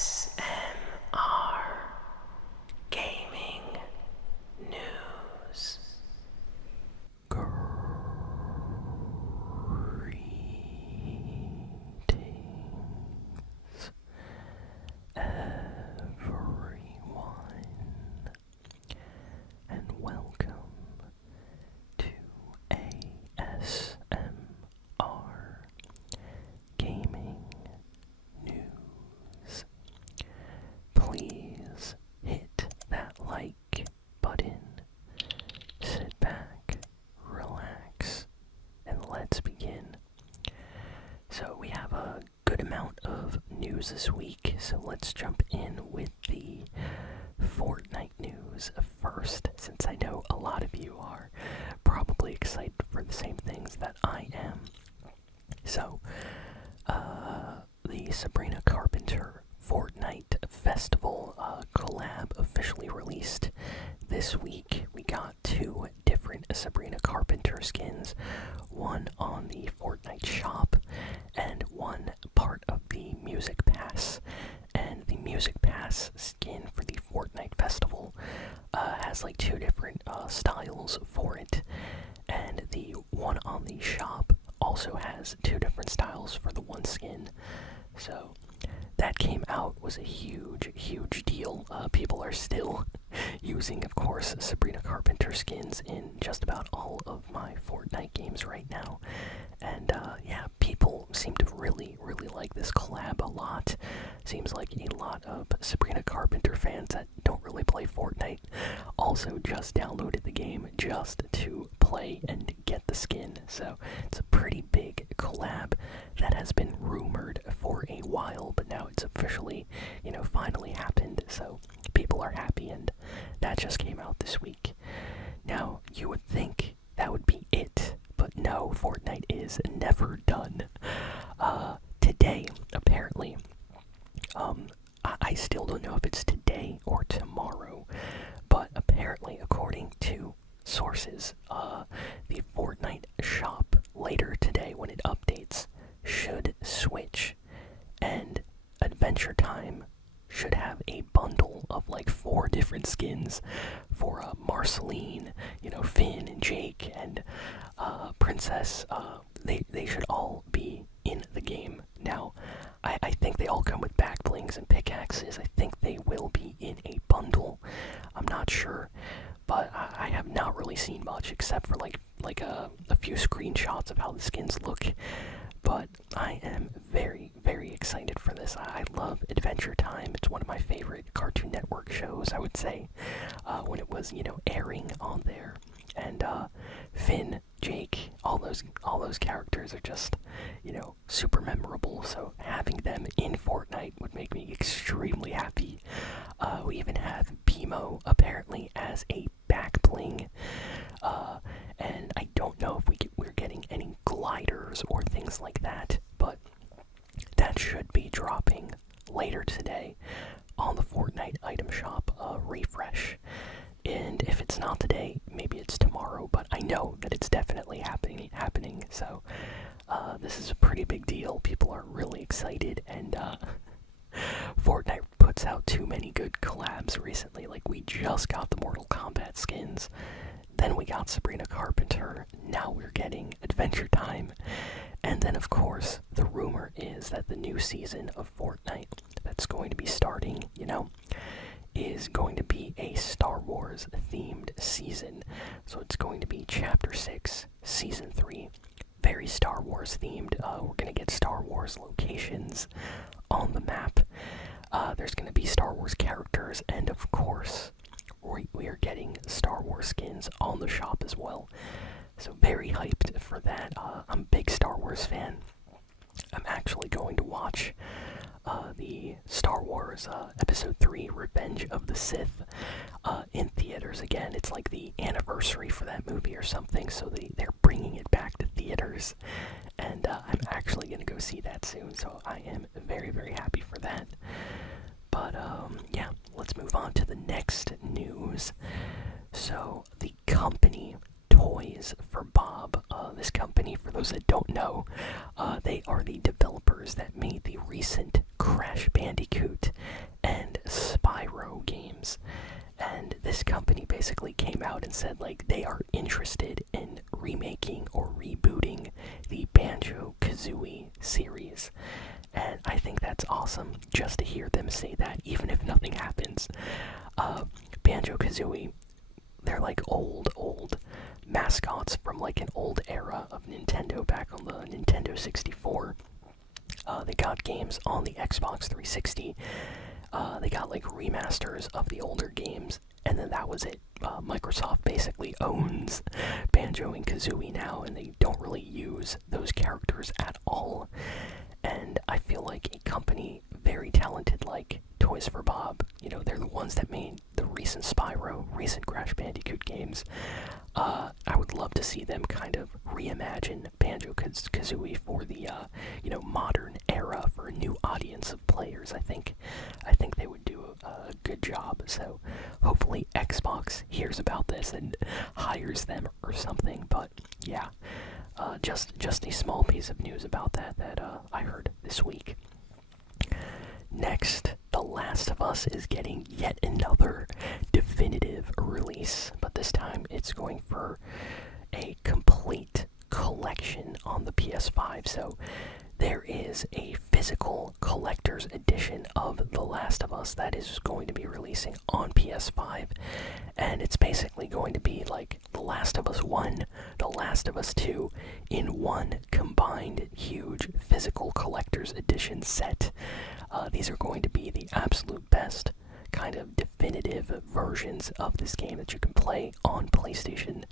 ASMR Gaming News. Greetings, everyone, and welcome to ASMR Gaming News. Please hit that like button, sit back, relax, and let's begin. So we have a good amount of news this week, so let's jump in with the Fortnite news first, since I know a lot of you are probably excited for the same things that I am. So, the Sabrina Carpenter Fortnite Festival collab officially released this week. We got two different Sabrina Carpenter skins, one on the Fortnite shop and one part of the Music Pass. And the Music Pass skin for the Fortnite Festival has like two different styles for it, and the one on the shop also has two different styles for the one skin. So that came out, was a huge deal. People are still using, of course, Sabrina Carpenter skins in just about all of my Fortnite games right now. And yeah, people seem to really like this collab a lot. Seems like a lot of Sabrina Carpenter fans that don't really play Fortnite also just downloaded the game just to play and get the skin. So it's a pretty big collab that has been rumored for a while, but now it's officially, finally happened. So people are happy, and that just came out this week. Now, you would think that would be it, but no, Fortnite is never done. Today, apparently, I still don't know if it's today or tomorrow, but apparently, according to sources, the Fortnite shop later today, when it updates, should switch, and Adventure Time should have a bundle of like 4 different skins for Marceline, Finn and Jake and Princess. They should all be in the game. Now, I think they all come with back blings and pickaxes. I think they will be in a bundle. I'm not sure, but I have not really seen much except for like a few screenshots of how the skins look. But I am very excited for this. I love Adventure Time. It's one of my favorite Cartoon Network shows, I would say, when it was, airing on there. And Finn, Jake, all those characters are just, super memorable. So having them in Fortnite would make me extremely happy. We even have BMO apparently as a back bling. And I don't know if we're getting any gliders or things like that, but that should be dropping later today on the Fortnite item shop refresh. And if it's not today, maybe it's tomorrow, but I know that it's definitely happening. So this is a pretty big deal. People are really excited, and Fortnite puts out too many good collabs recently. Like, we just got the Mortal Kombat skins, then we got Sabrina Carpenter, now we're getting Adventure Time, and then of course the rumor is that the new season of Fortnite that's going to be starting, is going to be a Star Wars themed season. So it's going to be Chapter 6, Season 3, very Star Wars themed. We're going to get Star Wars locations on the map. There's going to be Star Wars characters, and of course, we are getting Star Wars skins on the shop as well. So very hyped for that. I'm a big Star Wars fan. I'm actually going to watch the Star Wars Episode 3 Revenge of the Sith in theaters again. It's like the anniversary for that movie or something, so they're bringing it back to theaters, and I'm actually going to go see that soon, so I am very happy for that. But yeah, let's move on to the next news. So the company Toys for Bob, This company, for those that don't know, they are the developers that made the recent Crash Bandicoot and Spyro games. And this company basically came out and said like they are interested in remaking or rebooting the Banjo-Kazooie series. And I think that's awesome just to hear them say that, even if nothing happens. Banjo-Kazooie, they're like old mascots from like an old era of Nintendo back on the Nintendo 64. They got games on the Xbox 360. They got like remasters of the older games, and then that was it. Microsoft basically owns Banjo and Kazooie now, and they don't really use those characters at all. And I feel like a company very talented like Toys for Bob, they're the ones that made the recent Spyro, recent Crash Bandicoot games. I would love to see them kind of reimagine Banjo-Kazooie for the modern era, for a new audience of players. I think they would do a good job. So hopefully Xbox hears about this and hires them or something. But yeah, just a small piece of news about that I heard this week. Next, The Last of Us is getting yet another definitive release, but this time it's going for a complete collection on the PS5. So there is a physical collector's edition of The Last of Us that is going to be releasing on PS5, and it's basically going to be like The Last of Us 1, The Last of Us 2 in one combined huge physical collector's edition set. These are going to be the absolute best kind of definitive versions of this game that you can play on PlayStation,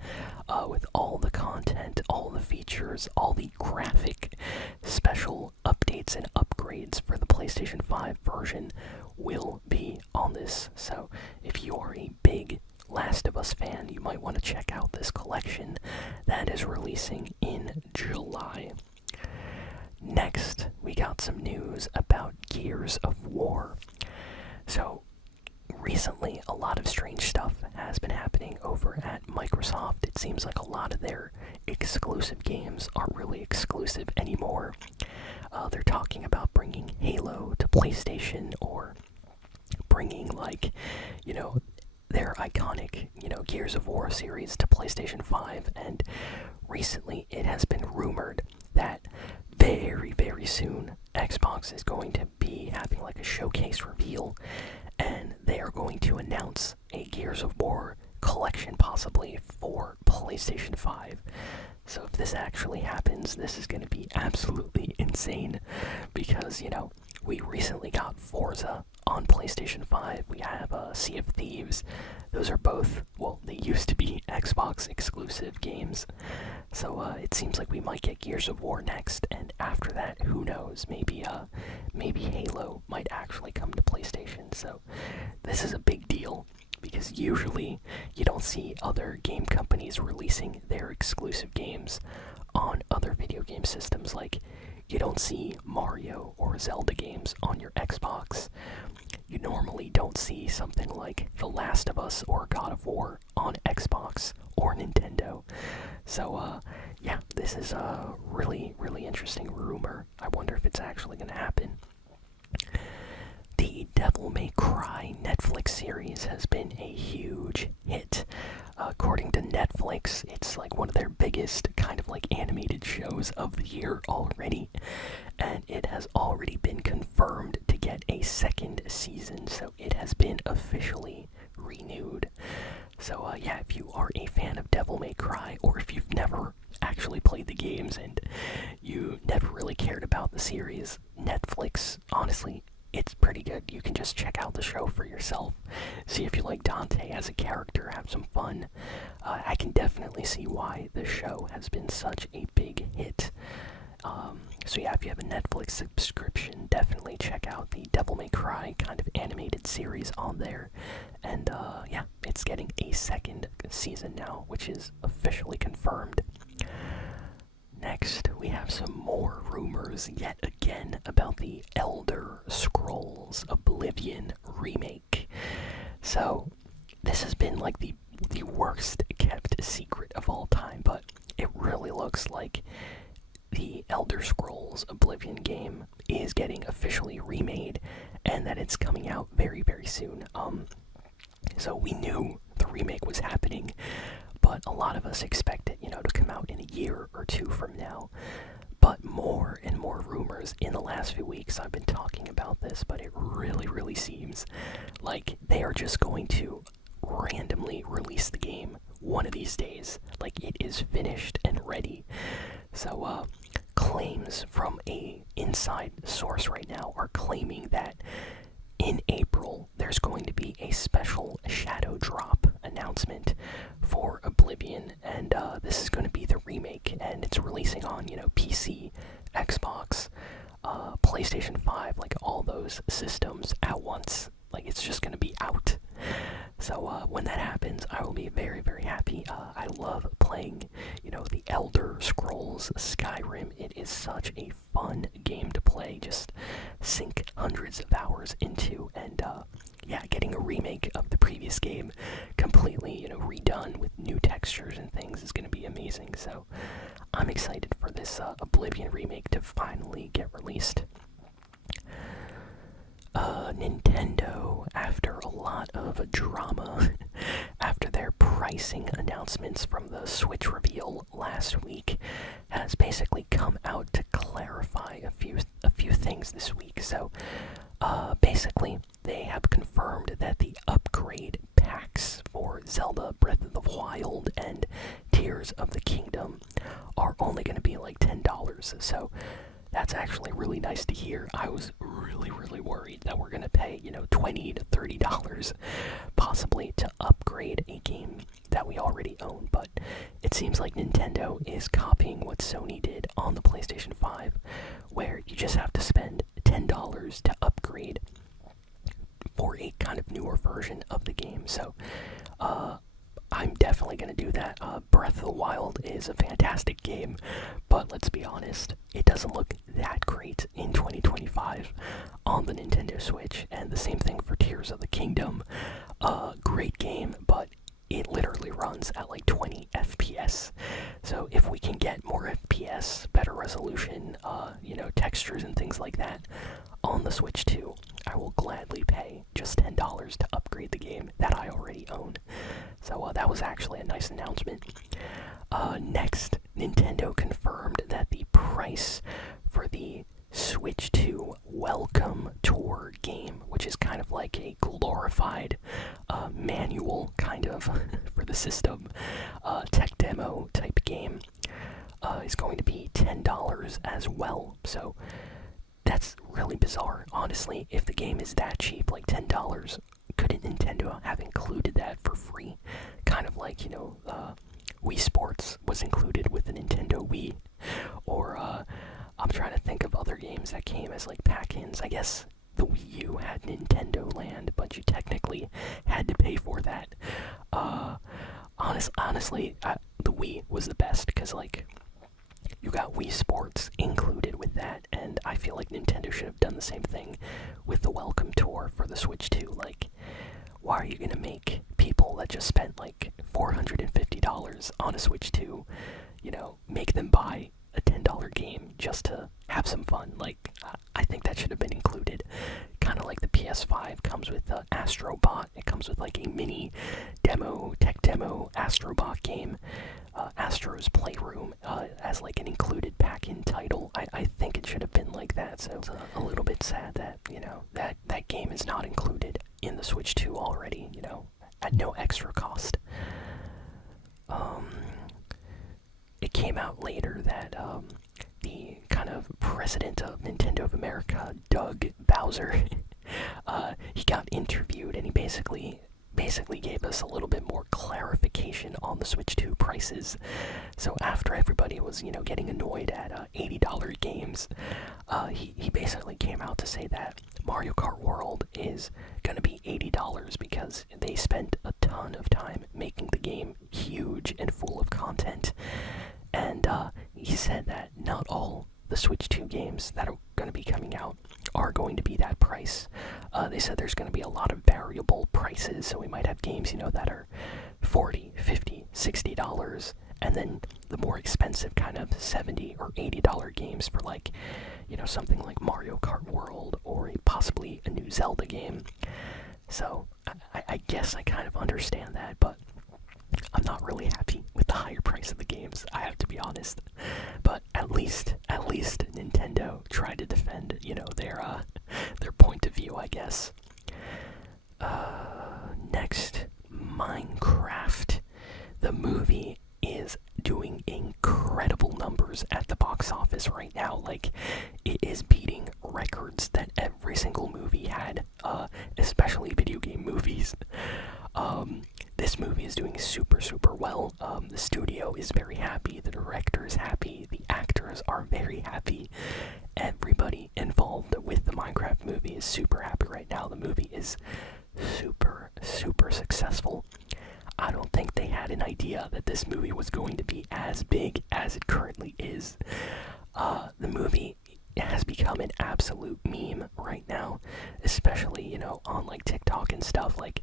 with all the content, all the features, all the graphic special updates and upgrades for the PlayStation 5 version will be on this. So if you are a big Last of Us fan, you might want to check out this collection that is releasing in July. Next, we got some news about Gears of War. So recently, a lot of strange stuff has been happening over at Microsoft. It seems like a lot of their exclusive games aren't really exclusive anymore. They're talking about bringing Halo to PlayStation, or bringing their iconic, Gears of War series to PlayStation 5. And recently it has been rumored that very, very soon Xbox is going to be having like a showcase reveal, and they are going to announce a Gears of War collection possibly for PlayStation 5. So if this actually happens, this is going to be absolutely insane, because, we recently got Forza on PlayStation 5. We have Sea of Thieves. Those are both, well, they used to be Xbox exclusive games. So it seems like we might get Gears of War next, and after that, who knows? Maybe Halo might actually come to PlayStation. So this is a big deal, because usually you don't see other game companies releasing their exclusive games on other video game systems. Like, you don't see Mario or Zelda games on your Xbox. You normally don't see something like The Last of Us or God of War on Xbox or Nintendo. So, yeah, this is a really, really interesting rumor. I wonder if it's actually going to happen. The Devil May Cry Netflix series has been a huge hit. According to Netflix, it's like one of their biggest kind of like animated shows of the year already. And it has already been confirmed to get a second season, so it has been officially renewed. So yeah, if you are a fan of Devil May Cry, or if you've never actually played the games and you never really cared about the series, Netflix, honestly, it's pretty good. You can just check out the show for yourself. See if you like Dante as a character, have some fun. I can definitely see why the show has been such a big hit. So yeah, if you have a Netflix subscription, definitely check out the Devil May Cry kind of animated series on there. And yeah, it's getting a second season now, which is officially confirmed. Next, we have some more rumors yet again about the Elder Scrolls Oblivion remake. So, this has been like the worst kept secret of all time, but it really looks officially remade and that it's coming out very, very soon. So we knew the remake was happening, but a lot of us expect it, to come out in a year or two from now. But more and more rumors in the last few weeks, I've been talking about this, but it really, really seems like they are just going to randomly release the game one of these days. Like, it is finished and ready. So, claims from a inside source right now are claiming that in April, there's going to be a special shadow drop announcement for Oblivion, and this is going to be the remake, and it's releasing on, PC, Xbox, PlayStation 5, like all those systems at once. Like, it's just going to be out. So when that happens, I will be very, very happy. I love playing, the Elder Scrolls Skyrim. It is such a fun game to play. Just sink hundreds of hours into, and yeah, getting a remake of the previous game completely, redone with new textures and things is going to be amazing. So I'm excited for this Oblivion remake to finally get released. Nintendo, after a lot of drama, after their pricing announcements from the Switch reveal last week, has basically come out to clarify a few things this week. So, basically, they have confirmed that the upgrade packs for Zelda Breath of the Wild and Tears of the Kingdom are only going to be like $10. So that's actually really nice to hear. I was really, really worried that we're going to pay, $20 to $30 possibly to upgrade a game that we already own. But it seems like Nintendo is copying what Sony did on the PlayStation 5, where you just have to spend $10 to upgrade for a kind of newer version of the game. So, I'm definitely going to do that. Breath of the Wild is a fantastic game, but let's be honest, it doesn't look that great in 2025 on the Nintendo Switch, and the same thing for Tears of the Kingdom. Great game, but it literally runs at like 20 FPS. So if we can get more FPS, better resolution, textures and things like that on the Switch 2, I will gladly pay just $10 to upgrade the game that I already own. So that was actually a nice announcement. Next, Nintendo confirmed that the price for the Switch 2 Welcome Tour game, which is kind of like a glorified manual kind of for the system, tech demo type game, is going to be $10 as well. So that's really bizarre, honestly. If the game is that cheap, like $10, couldn't Nintendo have included that for free? Kind of like, Wii Sports was included with the Nintendo Wii. Or, I'm trying to think of other games that came as like pack-ins. I guess the Wii U had Nintendo Land, but you technically had to pay for that. Honestly, the Wii was the best, because like, you got Wii Sports included with that, and I feel like Nintendo should have done the same thing with the Welcome Tour for the Switch 2. Like, why are you gonna make people that just spent like $450 on a Switch 2, make them buy a $10 game just to have some fun? Like, I think that should have been included. Kind of like the PS5 comes with Astrobot. It comes with like a mini tech demo Astrobot game. Astro's Playroom as like an included pack-in title. I think it should have been like that. So it's a little bit sad that, that game is not included in the Switch 2 already, at no extra cost. It came out later that the kind of president of Nintendo of America, Doug Bowser, he got interviewed, and he basically gave us a little bit more clarification on the Switch 2 prices. So after everybody was, getting annoyed at $80 games, he basically came out to say that Mario Kart World is gonna be $80 because they spent a ton of time making the game huge and full of content. And he said that not all the Switch 2 games that are going to be coming out are going to be that price. They said there's going to be a lot of variable prices, so we might have games, that are $40, $50, $60, and then the more expensive kind of $70 or $80 games for like, something like Mario Kart World or possibly a new Zelda game. So I guess I kind of understand that, but I'm not really happy with the higher price of the games, I have to be honest. But at least Nintendo tried to defend, their point of view, I guess. Next, Minecraft. The movie is doing incredible numbers at the box office right now. Like, it is beating records that every single movie had, especially video game movies. This movie is doing super well. The studio is very happy, the director is happy, the actors are very happy. Everybody involved with the Minecraft movie is super happy right now. The movie is super successful. I don't think they had an idea that this movie was going to be as big as it currently is. The movie has become an absolute meme right now, especially, on like TikTok and stuff. Like,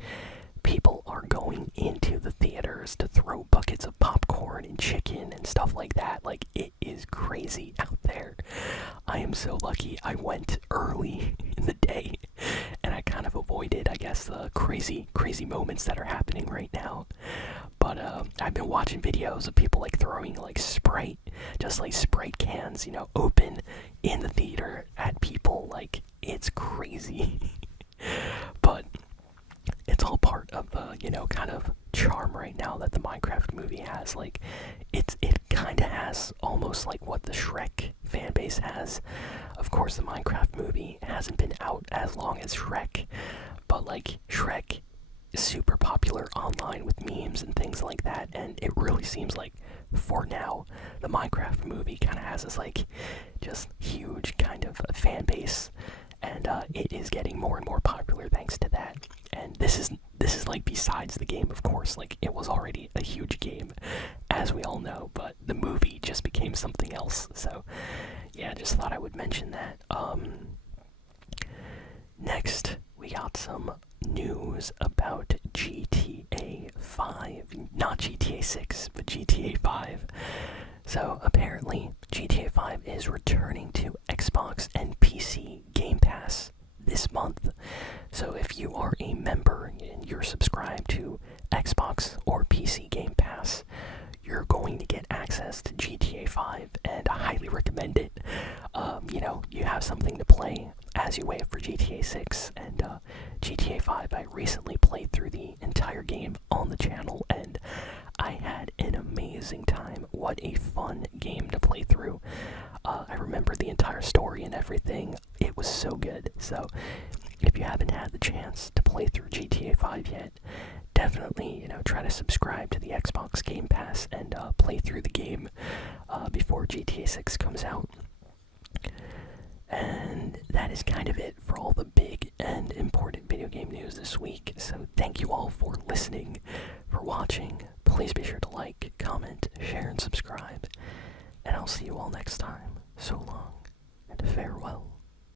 people are going into the theaters to throw buckets of popcorn and chicken and stuff like that. Like, it is crazy out there. I am so lucky I went early in the day, and I kind of avoided, I guess, the crazy moments that are happening right now. But I've been watching videos of people like throwing like Sprite, just like Sprite cans, open in the theater at people. Like, it's crazy. But it's all part of the, kind of charm right now that the Minecraft movie has. Like, it kind of has almost like what the Shrek fan base has. Of course, the Minecraft movie hasn't been out as long as Shrek, but like, Shrek is super popular online with memes and things like that, and it really seems like, for now, the Minecraft movie kind of has this like, just huge kind of a fan base, and it is getting more and more popular thanks to that. And this is like besides the game, of course. Like, it was already a huge game, as we all know, but the movie just became something else. So yeah, just thought I would mention that. Next, we got some news about GTA 5. Not GTA 6, but GTA 5. So apparently, GTA 5 is returning to Xbox and PC Game Pass this month. So if you are a member and you're subscribed to Xbox or PC Game Pass, you're going to get access to GTA 5, and I highly recommend it. You have something to play as you wait for GTA 6, and GTA 5, I recently played through the entire game on the channel, and I had an amazing time. What a fun game to play through. I remember the entire story and everything. It was so good. So if you haven't had the chance to play through GTA 5 yet, definitely, try to subscribe to the Xbox Game Pass and play through the game before GTA 6 comes out. And that is kind of it for all the big and important video game news this week. So thank you all for listening, for watching. Please be sure to like, comment, share, and subscribe. And I'll see you all next time. So long, and farewell.